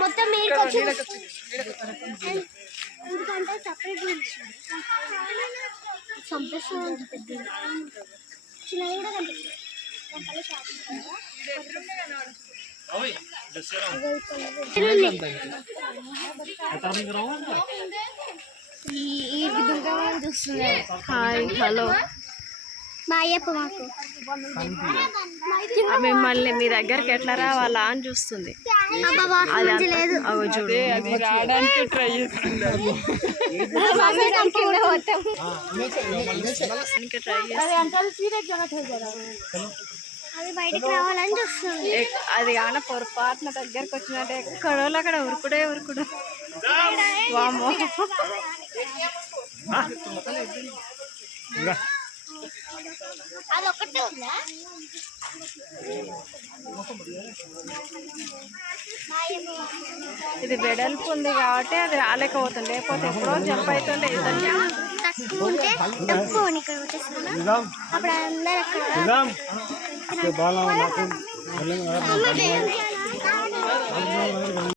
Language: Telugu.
మొత్తం ఎందుకంటే సపరేట్ సంతోషం చిన్నది కూడా కనిపిస్తుంది. హాయ్ హలో బాయప్ప మాకు మిమ్మల్ని మీ దగ్గరికి ఎట్లా రావాలా అని చూస్తుంది. లేదు అవి చూడు రావడానికి ట్రై చేస్తుంది. అది బయటకు రావాలని చూస్తుంది. అది కాన పొరపాటున దగ్గరకు వచ్చినట్టే ఎక్కడో అక్కడ ఉరుకుడే ఉరుకుడు. వామ్మో అది ఒకటే ఉందా? ఇది వెడల్పు ఉంది కాబట్టి అది రాలేకపోతుంది, లేకపోతే ఎప్పుడో జంప్ అవుతుండే. తక్కువ ఉంటే తక్కువ అప్పుడు అందరు అక్కడ